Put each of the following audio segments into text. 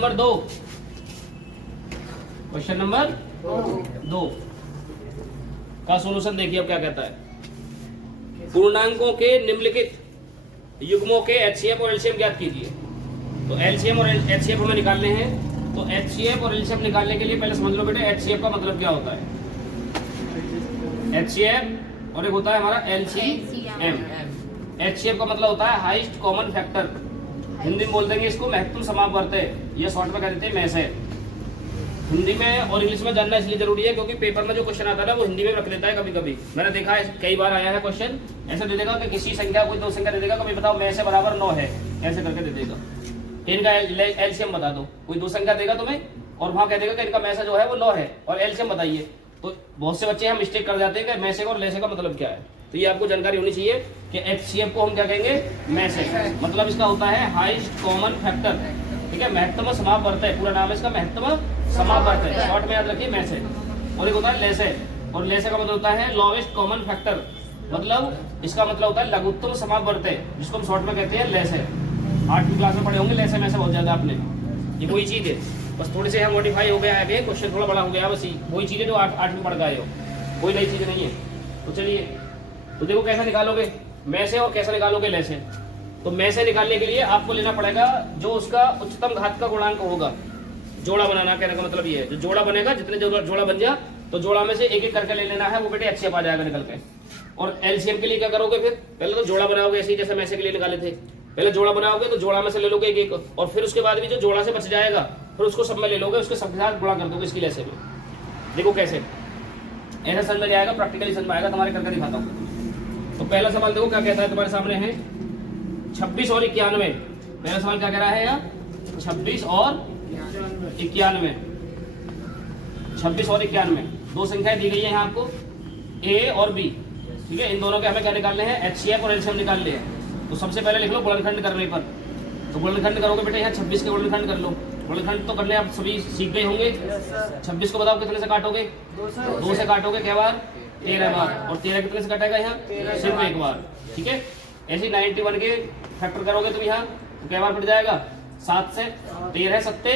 Number 2, question number 2 का solution देखिए अब क्या कहता है। पूर्णांकों के निम्नलिखित युग्मों के एचसीएफ और एलसीएम ज्ञात कीजिए। तो एलसीएम और एचसीएफ हमें निकालने हैं। तो एचसीएफ और एलसीएम निकालने के लिए पहले समझ लो बेटे एचसीएफ का मतलब क्या होता है। एचसीएफ और एक होता है हमारा एलसीएम। एचसीएफ का मतलब होता है हाईएस्ट कॉमन फैक्टर, हिंदी में बोल देंगे इसको महत्तम समापवर्तय, ये शॉर्ट में कह देते हैं मैस है। हिंदी में और इंग्लिश में जानना इसलिए जरूरी है क्योंकि पेपर में जो क्वेश्चन आता है ना वो हिंदी में रख देता है कभी कभी। मैंने देखा है कई बार आया है क्वेश्चन ऐसा दे देगा कि किसी संख्या कोई दो संख्या दे देगा, कभी बताओ मैं से बराबर 9 है, ऐसे करके दे देगा। इनका एलसीएम बता दो, कोई दो संख्या देगा तुम्हें और वहां कह देगा कि इनका मैसे जो है वो 9 है और एलसीएम बताइए। तो बहुत से बच्चे हम मिस्टेक कर जाते हैं कि मैसे और लेसे का मतलब क्या है। तो ये आपको जानकारी होनी चाहिए कि एचसीएफ को हम क्या कहेंगे, मैसे, मतलब इसका होता है हाईएस्ट कॉमन फैक्टर, ठीक है, महत्तम समापवर्तय, पूरा नाम है इसका महत्तम समापवर्तय, शॉर्ट में याद रखिए मैसे। और एक होता है लेसे, और लेसे का मतलब होता है लोवेस्ट कॉमन फैक्टर, मतलब इसका मतलब होता है लघुत्तम समापवर्तय, जिसको हम शॉर्ट में कहते हैं लेसे। 8वीं क्लास में पढ़े होंगे लेसे मैसे बहुत ज्यादा आपने, ये वही चीज है, बस थोड़ी से यहाँ मॉडिफाई हो गया है, आगे क्वेश्चन थोड़ा बड़ा हो गया, बस वही चीज है जो 8वीं पढ़ गए हो, कोई नई चीज नहीं है। तो चलिए, तो देखो कैसे निकालोगे मैसे और कैसे निकालोगे लेसे। तो मैसे निकालने के लिए आपको लेना पड़ेगा जो उसका उच्चतम घात का गुणांक होगा। जोड़ा बनाना कहने का मतलब ये है, जो जोड़ा बनेगा, जितने जोड़ा बन जाए तो जोड़ा में से एक एक करके ले लेना है, वो बेटे एचसीएफ आ जाएगा निकल के। और एलसीएम के लिए क्या करोगे, फिर पहले तो जोड़ा बनाओगे ऐसे ही जैसे मैसे के लिए निकाले थे, पहले जोड़ा बनाओगे तो जोड़ा में से ले लोगे एक एक, और फिर उसके बाद भी जो जोड़ा से बच जाएगा फिर उसको सब में ले लोगे, उसके सब के साथ गुणा कर दोगे इसकी लेसे में। देखो कैसे, ऐसा समझ में आएगा, प्रैक्टिकली समझ में आएगा, तुम्हारे करके दिखाता हूँ। तो पहला सवाल देखो क्या कहता है, तुम्हारे सामने है 26 और 91। पहला सवाल क्या कह रहा है यार, 26 और 91, 26 और 91 दो संख्याएं दी गई है यहाँ आपको, ए और बी, ठीक है। इन दोनों के हमें क्या निकालने हैं, एचसीएफ और एलसीएम निकालने हैं। तो सबसे पहले लिख लो गुणनखंड करने पर, तो गुणनखंड करोगे बेटे यहाँ 26 के गुणनखंड कर लो। गुणनखंड तो करने आप सभी सीख गए होंगे। 26 को बताओ कितने से काटोगे, 2 से काटोगे, क्या बार, 13 बार, और 13 कितने से कटेगा यहाँ, सिर्फ एक बार, ठीक है। ऐसे 91 के फैक्टर करोगे तुम यहाँ तो क्या बार कट जाएगा, 7 से 13 सत्ते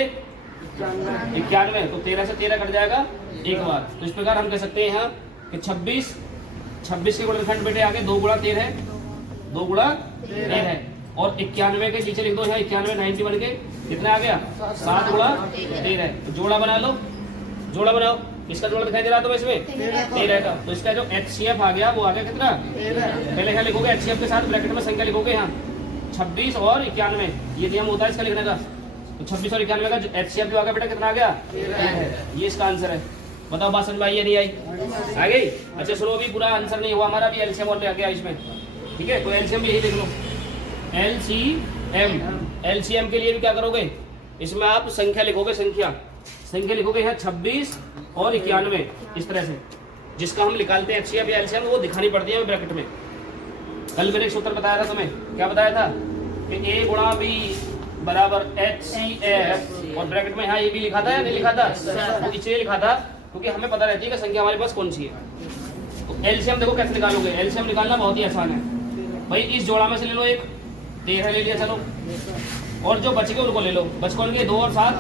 91, तो 13 से 13 कट जाएगा एक बार। तो इस प्रकार हम कह सकते हैं यहाँ कि 26 के गुणनखंड बेटे आगे 2 गुणा 13, 2 गुणा 13, और 91 के नीचे लिख दो यहाँ 91, 91 के कितना आ गया, 7 गुणा 13। तो जोड़ा बना लो, जोड़ा बनाओ, इसका जोड़ा दिखाई दे रहा है तुम्हें इसमें 13 का। तो इसका जो एचसीएफ आ गया वो आ गया कितना, पहले क्या लिखोगे, एचसीएफ के साथ ब्रैकेट में संख्या लिखोगे यहाँ 26 और 91, ये नियम होता है इसका लिखने का। तो 26 और 91 का एचसीएफ जो आ गया बेटा कितना आ गया, ये इसका आंसर है। बताओ बात समझ में आई या नहीं आई, आ गई। अच्छा सुनो, अभी पूरा आंसर नहीं हुआ हमारा, अभी एलसीएम और ले आ गया इसमें, ठीक है। तो एलसीएम भी यही देख लो, एलसीएम के लिए भी क्या करोगे, इसमें आप संख्या लिखोगे, संख्या लिखोगे यहाँ 26 और 91 इस तरह से, जिसका हम निकालते हैं एचसीएफ या एलसीएम, वो दिखानी पड़ती है ब्रैकेट में। कल मैंने एक सूत्र बताया था तुम्हें, क्या बताया था कि ए गुणा बी बराबर एचसीएफ, और ब्रैकेट में यहाँ ये भी लिखा था या नहीं लिखा था, तो इसलिए लिखा था क्योंकि हमें पता रहती है कि संख्या हमारे पास कौन सी है। तो एलसीएम देखो कैसे निकालोगे, एलसीएम निकालना बहुत ही आसान है भाई। इस जोड़ा में से ले लो एक, 13 ले लिया चलो, और जो बच गए उनको ले लो, बच कौन गए 2 और 7,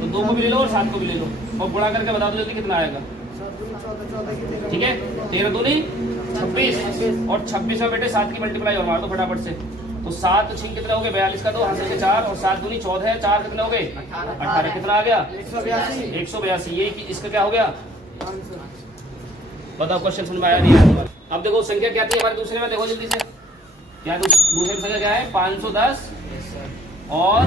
तो 2 को भी ले लो और 7 को भी ले लो, और गुणा करके बता दो जल्दी कितना आएगा, ठीक है। 13 दूनी 26, और 26 में बेटे 7 की मल्टीप्लाई और मार दो फटाफट से। तो 7 6 कितना हो गए 42 का, 2 हाथ से 4, और 7 दूनी 14 है, 4 कितने हो गए 18, कितना आ गया 182। ये इसका क्या हो गया, बताओ क्वेश्चन समझ में आया नहीं आया। अब देखो संख्या क्या थी हमारे दूसरे में, देखो जल्दी से, क्या दूसरे में संख्या क्या है, 510 और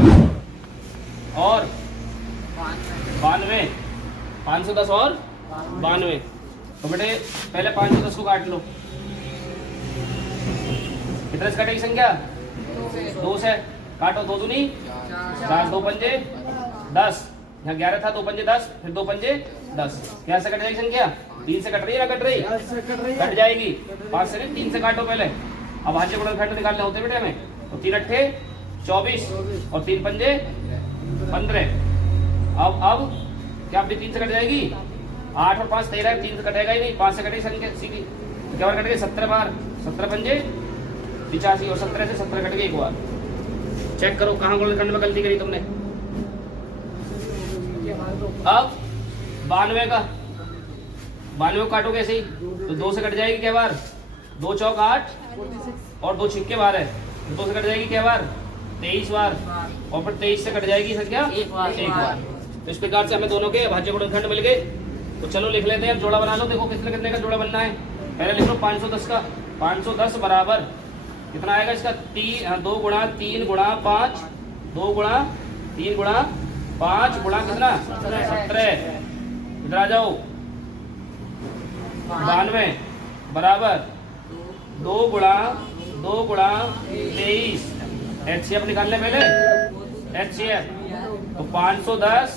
92, 510 और 92। तो बेटे पहले 510 को काट लो, कितने से कटेगी संख्या, 2 से काटो, 2 दूनी 4, 2 पंजे 10, यहाँ 11 था, 2 पंजे 10, फिर 2 पंजे 10, क्या से कट जाएगी संख्या, 3 से कट रही है ना, कट रही, कट जाएगी, 5 से नहीं 3 से काटो पहले। अब भाज्य गुणनखंड निकालने होते बेटे हमें, तो 3 अट्ठे 24 और 3 पंजे 15। अब क्या अपनी 3 से कट जाएगी, 8 और 5 13, 3 से कटेगा ही नहीं, 5 से कटेगी संख्या सीधी, क्या बार कटेगी 17 बार, 17 पंजे 85, और 17 से 17 कट गई एक बार। चेक करो कहाँ गुणनखंड में गलती करी तुमने, अब 92 का 92 काटो कैसे ही, तो 2 से कट जाएगी क्या बार, 2 चौक 8 और 2 छिक्के 12, 2 से कट जाएगी क्या बार, 23 बार, और फिर 23 से कट जाएगी संख्या एक बार। तो इस प्रकार से हमें दोनों के भाज्य गुणनखंड मिल गए। तो चलो लिख लेते हैं, जोड़ा बना लो। देखो कितने कितने का जोड़ा बनना है, पहले लिख लो 510 का। 510 बराबर कितना आएगा इसका, 2 गुणा 3 गुणा 5, 2 गुणा 3 गुणा 5 गुणा कितना 17। इधर आ जाओ, 92 बराबर 2 गुणा 23। HCF निकालने पहले, HCF तो 510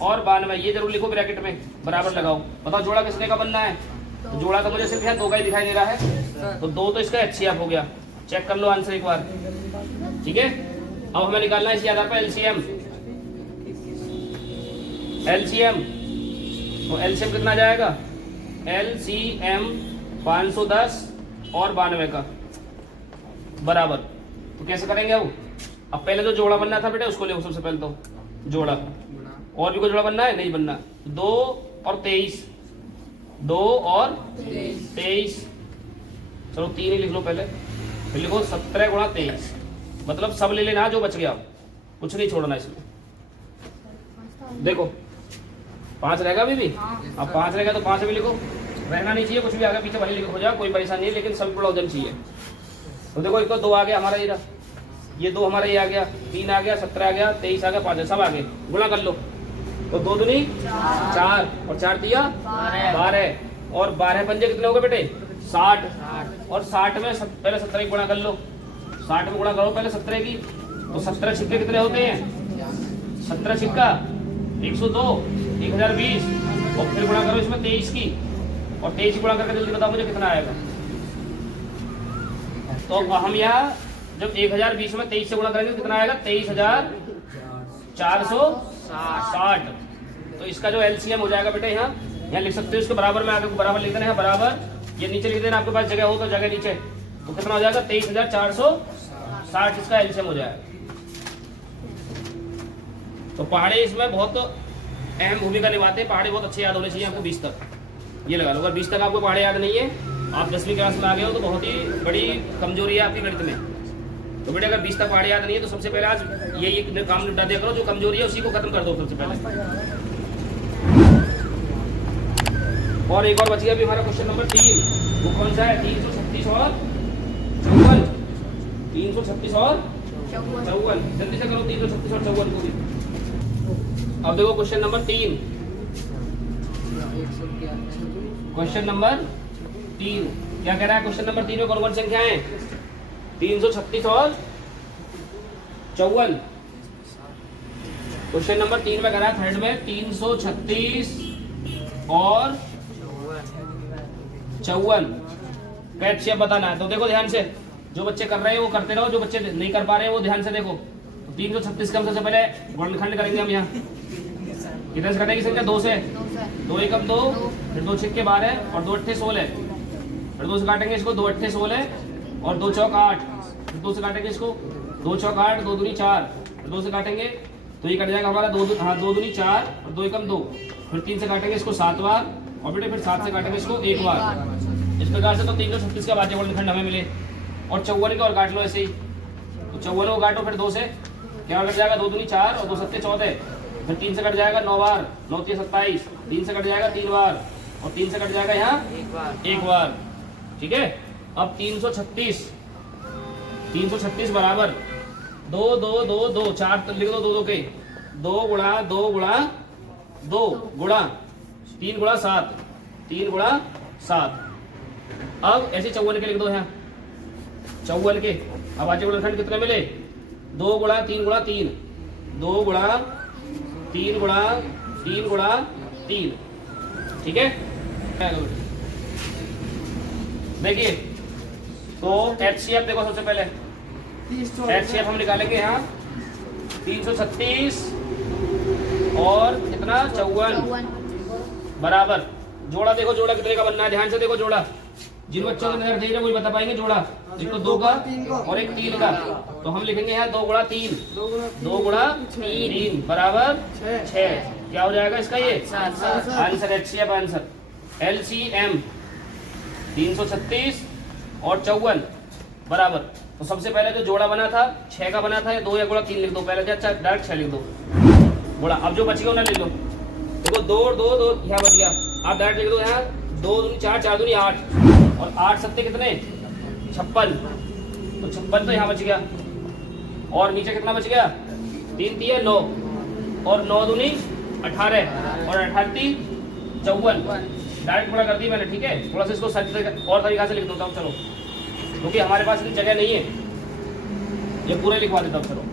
और 92, ये जरूर लिखो ब्रैकेट में, बराबर लगाओ। बताओ जोड़ा किसने का बनना है, तो जोड़ा तो मुझे सिर्फ यहाँ 2 का ही दिखाई दे रहा है, तो 2 तो इसका HCF हो गया। चेक कर लो आंसर एक बार, ठीक है। अब हमें निकालना है इसी आधार पर LCM। तो LCM कितना जाएगा, LCM 510 और 92 का बराबर, तो कैसे करेंगे अब पहले तो जोड़ा बनना था बेटे, उसको ले सबसे पहले तो जोड़ा, और भी कोई जोड़ा बनना है, नहीं बनना। 2 और 23, 2 और 23, चलो 3 ही लिख लो पहले, फिर लिखो 17 गुणा 23, मतलब सब ले लेना जो बच गया, कुछ नहीं छोड़ना इसमें। देखो 5 रहेगा अभी भी, अब 5 रहेगा तो 5 भी लिखो, रहना नहीं चाहिए कुछ भी, आगे पीछे भले लिखो हो जाए, कोई परेशानी नहीं, लेकिन सब बड़ा चाहिए। तो देखो एक तो 2 आ गया हमारा, ये 2 हमारा ये आ गया, 3 आ गया, 17 आ गया, 23 आ गया, 5 सब आ गए, गुणा कर लो। तो 2 दूनी 4 और 4 दिया 12, और 12 पंजे कितने हो गए बेटे 60, और 60 में पहले 17 की गुणा कर लो, 60 में गुणा करो पहले 17 की, तो 17 छिक्के कितने होते हैं, 17 छिक्का 102, 1020, और फिर गुणा करो इसमें 23 की, और 23 की गुणा करके जल्दी बताओ मुझे कितना आएगा। तो हम यहाँ जब 1020 में 23 से गुणा करेंगे कितना आएगा, 23,460। तो इसका जो LCM हो जाएगा बेटे, यहाँ लिख सकते हो, इसके बराबर में आगे बराबर लिख देना है, बराबर ये नीचे लिख देना, आपके पास जगह हो तो जगह नीचे, तो कितना हो जाएगा 23,460 इसका LCM हो जाएगा। तो पहाड़े इसमें बहुत अहम भूमिका निभाते हैं, पहाड़े बहुत अच्छे याद होने चाहिए आपको 20 तक, ये लगा लो। अगर 20 तक आपको पहाड़े याद नहीं है, आप 10वीं क्लास में आ गए हो, तो बहुत ही बड़ी कमजोरी है आपकी गणित में। तो बेटे अगर 20 तक पहाड़े याद नहीं है, तो सबसे पहले आज यही काम निपटा दिया करो, जो कमजोरी है उसी को खत्म कर दो सबसे पहले। और एक और बच गया अभी हमारा क्वेश्चन नंबर 3, वो कौन सा है, 336 और 54, 336 और 54, जल्दी से करो 336 और 54 को भी। अब देखो क्वेश्चन नंबर 3, क्वेश्चन नंबर 3 क्या कह रहा है, क्वेश्चन नंबर 3 में कौन कौन संख्या है, 336 और 54। क्वेश्चन नंबर 3 में कह रहा है थर्ड में 336 और 54 कैट शेप बताना है। तो देखो ध्यान से, जो बच्चे कर रहे हैं वो करते रहो, जो बच्चे नहीं कर पा रहे हैं वो ध्यान से देखो। तो 336 का हम सबसे पहले गुणनखंड करेंगे हम यहाँ, कितने से कटेगी संख्या, 2 से, 2 एकम 2, फिर 2 छिक्के 12 और 2 अट्ठे 16, फिर 2 से काटेंगे इसको, 2 अट्ठे 16 और 2 चौक 8, फिर 2 से काटेंगे इसको, 2 चौक 8, 2 दूनी 4, फिर 2 से काटेंगे तो ये कट जाएगा हमारा 2 दूनी 4 और 2 एकम 2, फिर 3 से काटेंगे इसको 7 बार, और बेटे फिर 7 से काटेंगे इसको 1 बार। इस प्रकार से तो 336 का भाज्य गुणनखंड हमें मिले। और 54 का और काट लो ऐसे ही, तो 54 को काटो फिर 2 से, क्या कट जाएगा, 2 दूनी 4 और 2 सत्ते 14, फिर 3 से कट जाएगा 9 बार, 9 3 27, 3 से कट जाएगा 3 बार, और 3 से कट जाएगा यहाँ 1 बार, ठीक है। अब 336 बराबर 2 2 2 2 4 लिख दो, 2 2 के 2 गुणा 2 गुणा 2 गुणा 3 गुणा 7, 3 गुणा 7। अब ऐसे 54 के लिख दो यहाँ, 54 के। अब भाज्य गुणनखंड कितने मिले, 2 गुणा 3 गुणा 3, 2 गुणा 3 गुणा 3 गुणा 3, ठीक है। देखिए तो HCF देखो सबसे पहले, HCF हम निकालेंगे यहाँ 336 और कितना 54 बराबर, जोड़ा देखो जोड़ा कितने का बनना है, ध्यान से देखो जोड़ा, जिन बच्चों को नजर देख रहे वही बता पाएंगे जोड़ा, एक तो 2 का और एक 3 का। तो हम लिखेंगे यहाँ 2 गुणा 3, 2 गुणा 3 बराबर 6। क्या हो जाएगा इसका ये आंसर, HCF आंसर। LCM 336 और 54 बराबर। तो सबसे पहले जो जोड़ा बना था 6 का बना था, या 2 या गुणा 3 लिख दो पहले, अच्छा डायरेक्ट 6 लिख दो बोला। अब जो बच गया उन्हें लिख लो। देखो 2 2 2 यहाँ बच गया, आप डायरेक्ट लिख दो यहाँ 2 दूनी 4 4 दूनी 8 और 8 सत्ते कितने 56, तो 56 तो यहाँ बच गया। और नीचे कितना बच गया 3 3 9 और 9 दूनी 18 और 18 3 54, डायरेक्ट पूरा कर दी मैंने। ठीक है, थोड़ा सा इसको और तरीका से लिख देता हूँ चलो, क्योंकि हमारे पास इतनी जगह नहीं है, ये पूरे लिखवा देता हूँ चलो।